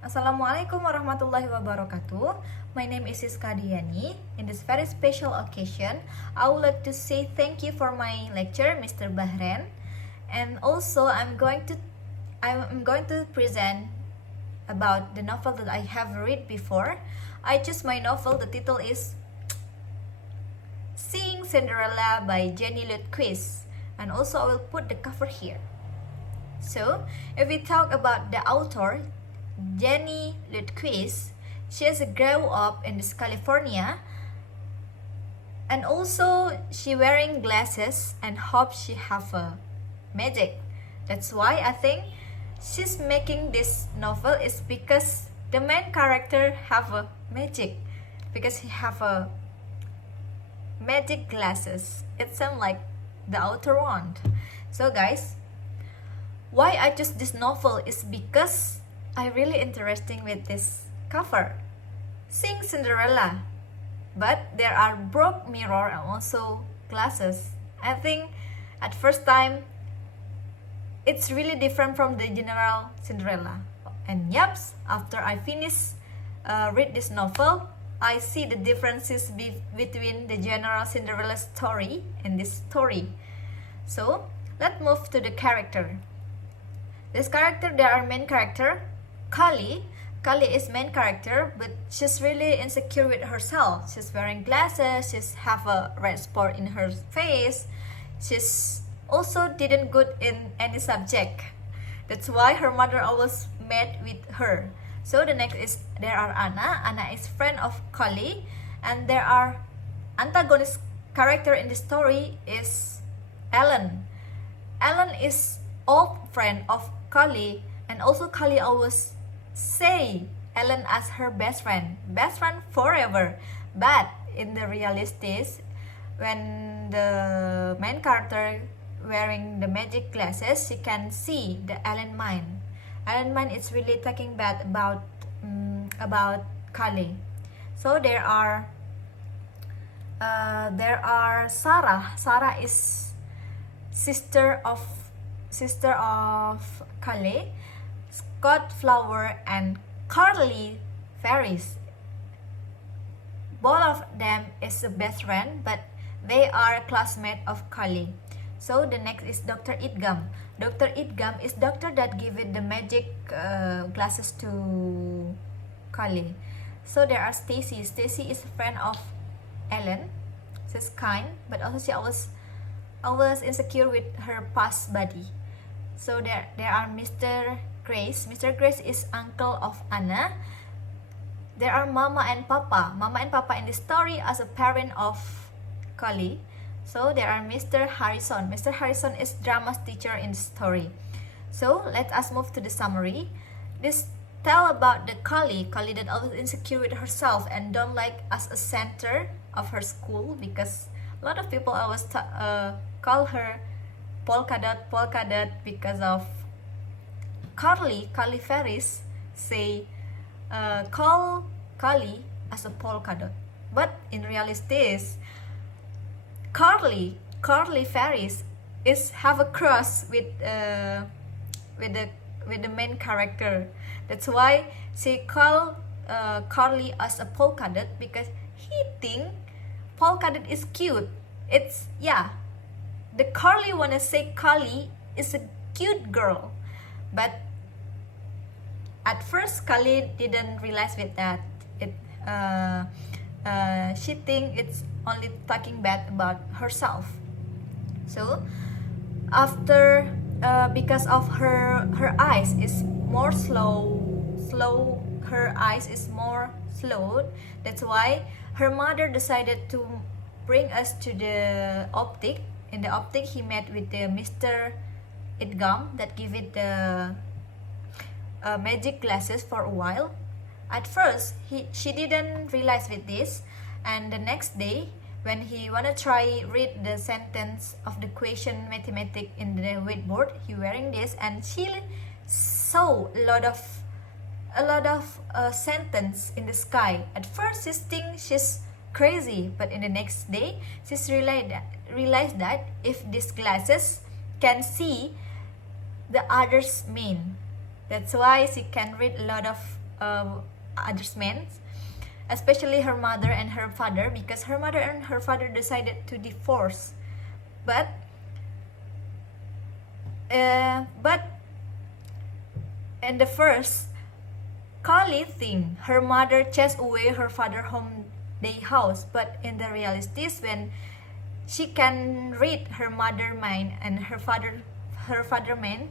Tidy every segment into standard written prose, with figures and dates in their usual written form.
Assalamualaikum warahmatullahi wabarakatuh. My name is Siska. In this very special occasion, I would like to say thank you for my lecture, Mr. Bahren. And also, I'm going to present about the novel that I have read before. I choose my novel. The title is Cinderella by Jenny Lutquist. And also, I will put the cover here. So, if we talk about the author, Jenny Lutquist, she has grown up in this California, and also she wearing glasses and hope she have a magic. That's why I think she's making this novel is because the main character have a magic, because he have a magic glasses. It sounds like the author want. So guys, why I choose this novel is because I really interesting with this cover. Sing Cinderella, but there are broke mirror and also glasses. I think at first time it's really different from the general Cinderella. And yaps, after I finish read this novel, I see the differences between the general Cinderella story and this story. So let's move to the character. This character, there are main character. Kali is main character, but she's really insecure with herself. She's wearing glasses, she's have a red spot in her face. She's also didn't good in any subject. That's why her mother always mad with her. So the next is there are Anna. Anna is friend of Kali, and there are antagonist character in the story is Ellen. Ellen is old friend of Kali, and also Kali always say Ellen as her best friend forever. But in the realities, when the main character wearing the magic glasses, she can see the Ellen mind. Ellen mind is really talking bad about Kali. So there are Sarah. Sarah is sister of Kali. Scott Flower and Carly Ferris. Both of them is a best friend, but they are classmates of Kali. So the next is Dr. Idgam. Dr. Idgam is doctor that give it the magic glasses to Kali. So there are Stacy. Stacy is a friend of Ellen. She's kind, but also she always insecure with her past body. So there are Mr. Grace. Mr. Grace is uncle of Anna. There are Mama and Papa. Mama and Papa in the story as a parent of Kali. So there are Mr. Harrison. Mr. Harrison is drama teacher in the story. So let us move to the summary. This tell about the Kali that always insecure with herself and don't like as a center of her school, because a lot of people always call her polka dot because of Carly Ferris say call Kali as a polka dot, but in reality Carly Ferris is have a crush with the main character. That's why she call Carly as a polka dot, because he think polka dot is cute. It's the Carly wanna say Kali is a cute girl, but at first Kali didn't realize with that. She think it's only talking bad about herself. So after because of her eyes is more slow, her eyes is more slowed. That's why her mother decided to bring us to the optic. In the optic, he met with the Mr. Idgam that give it the magic glasses for a while. At first, she didn't realize with this, and the next day, when he wanna try read the sentence of the question mathematic in the whiteboard, he wearing this, and she saw a lot of sentence in the sky. At first, she thinks she's crazy, but in the next day, she's realized that if these glasses can see the others mean, that's why she can read a lot of others men, especially her mother and her father, because her mother and her father decided to divorce. But in the first, Kali think her mother chased away her father home their house, but in the reality, when she can read her mother mind and her father mind,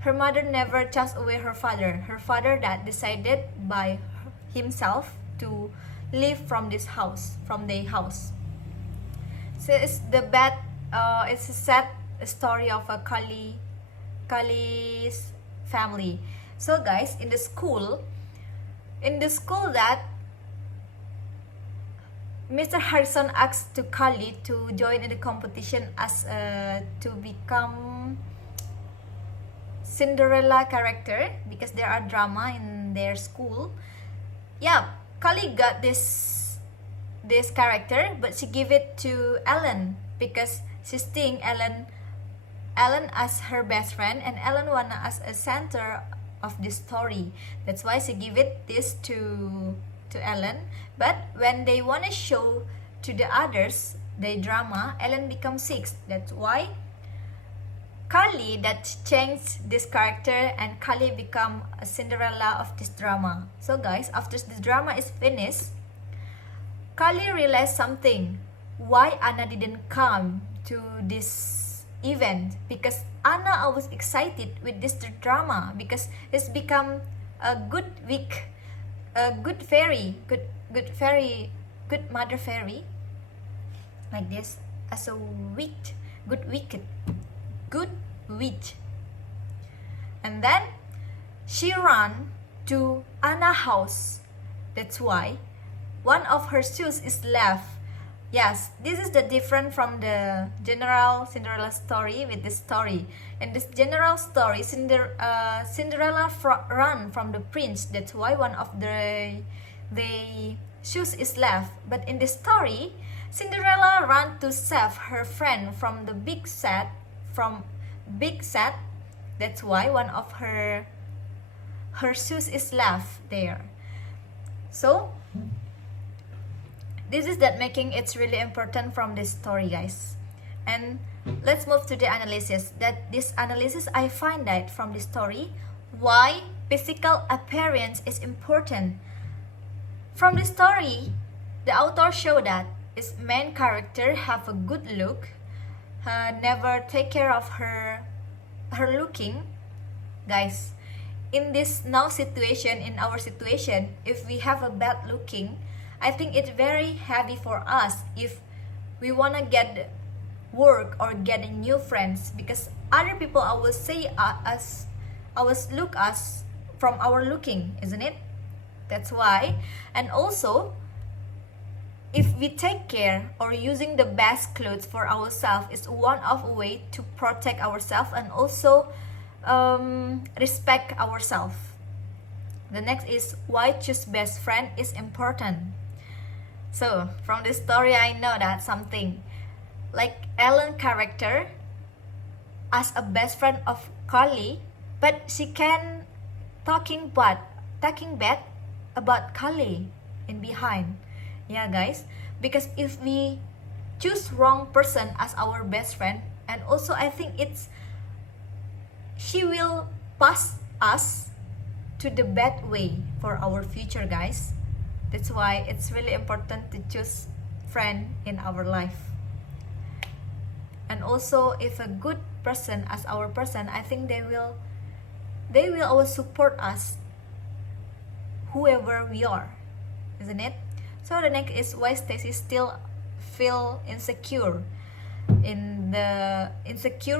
her mother never chased away her father. Her father that decided by himself to leave from this house, from their house. So it's it's a sad story of a Kali's family. So guys, in the school that Mr. Harrison asked to Kali to join in the competition as to become Cinderella character, because there are drama in their school. Yeah, Kali got this character, but she give it to Ellen because she think Ellen as her best friend, and Ellen wanna as a center of this story. That's why she give it this to Ellen. But when they wanna show to the others the drama, Ellen becomes sick. That's why Kali that changed this character, and Kali become a Cinderella of this drama. So guys, after the drama is finished, Kali realized something. Why Anna didn't come to this event? Because Anna was excited with this drama, because it's become a good week, a good fairy, good mother fairy, like this, as a witch, good witch. And then she ran to Anna's house. That's why one of her shoes is left. Yes, this is the different from the general Cinderella story with this story. In this general story, Cinderella run from the prince. That's why one of the shoes is left. But in this story, Cinderella ran to save her friend from the big set. That's why one of her shoes is left there. So this is that making it's really important from this story, guys. And let's move to the analysis. That this analysis, I find that from this story, why physical appearance is important. From the story, the author show that its main character have a good look, never take care of her looking. Guys, in this now situation, in our situation, if we have a bad looking, I think it's very heavy for us if we wanna get work or get new friends, because other people always say us, always look us from our looking, isn't it? That's why. And also, if we take care or using the best clothes for ourselves is one of a way to protect ourselves and also respect ourselves. The next is why choose best friend is important. So from this story, I know that something like Ellen character as a best friend of Kali, but she can talking bad about Kali in behind. Yeah, guys, because if we choose wrong person as our best friend, and also I think she will pass us to the bad way for our future, guys. That's why it's really important to choose friend in our life. And also, if a good person as our person, I think they will always support us whoever we are, isn't it? So the next is why Stacy still feel insecure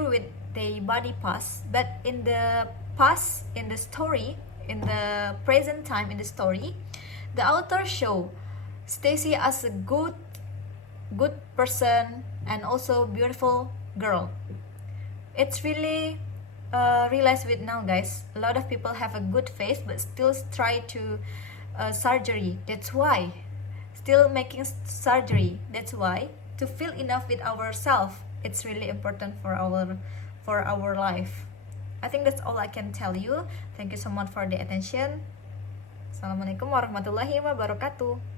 with the body past, but in the past, in the story, in the present time in the story, the author show Stacy as a good person and also beautiful girl. It's really realized with now, guys. A lot of people have a good face but still try to surgery. That's why still making surgery. That's why to feel enough with ourselves, it's really important for our life. I think that's all I can tell you. Thank you so much for the attention. Assalamualaikum warahmatullahi wabarakatuh.